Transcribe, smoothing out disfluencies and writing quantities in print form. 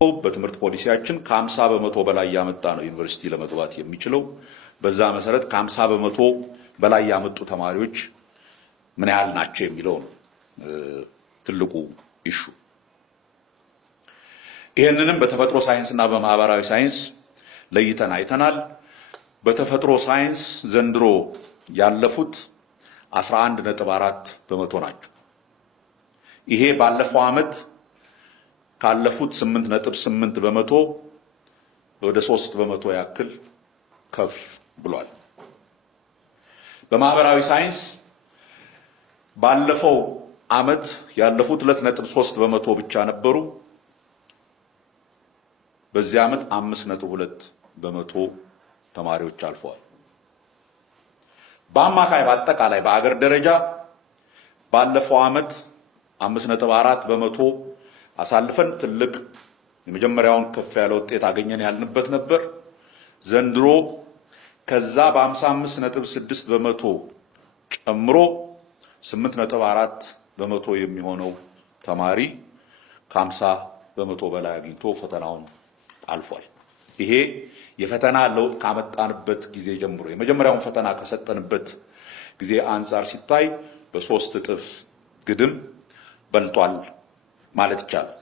በትምህርት ፖሊሲያችን ከ50 በመቶ በላይ ያመጣ ነው ዩኒቨርሲቲ ለመግባት የሚችለው። በዛ መሰረት ከ50 በመቶ በላይ ያመጡ ተማሪዎች ምን ያህል ናቸው የሚለው ነው ትልቁ ኢሹ። ይህንንም በተፈጥሮ ሳይንስና በማህበራዊ ሳይንስ ለይተን አይተናል። በተፈጥሮ ሳይንስ ዘንድሮ ያለፉት 11.4 በመቶ ናቸው። ይሄ ባለፈው ዓመት ካለፉት 8.8 በመቶ ወደ 3 በመቶ ያክል ከፍ ብሏል። በማህበራዊ ሳይንስ ባለፈው ዓመት ያለፉት 2.3 በመቶ ብቻ ነበሩ። በዚህ ዓመት 5.2 በመቶ ተማሪዎች አልፈዋል። በአማካይ በአጠቃላይ በአገር ደረጃ ባለፈው ዓመት 5.4 በመቶ አሳልፈን ትልቅ የመጀመሪያውን ከፍ ያለ ውጤት አገኘን ያልንበት ነበር። ዘንድሮ ከዛ በ55.6 በመቶ ጨምሮ 8.4 በመቶ የሚሆነው ተማሪ ከ50 በመቶ በላይ አግኝቶ ፈተናውን አልፏል። ይሄ የፈተና ለውጥ ካመጣንበት ጊዜ ጀምሮ የመጀመሪያውን ፈተና ከሰጠንበት ጊዜ አንጻር ሲታይ በ3 እጥፍ ግድም በልጧል ማለት ይቻላል።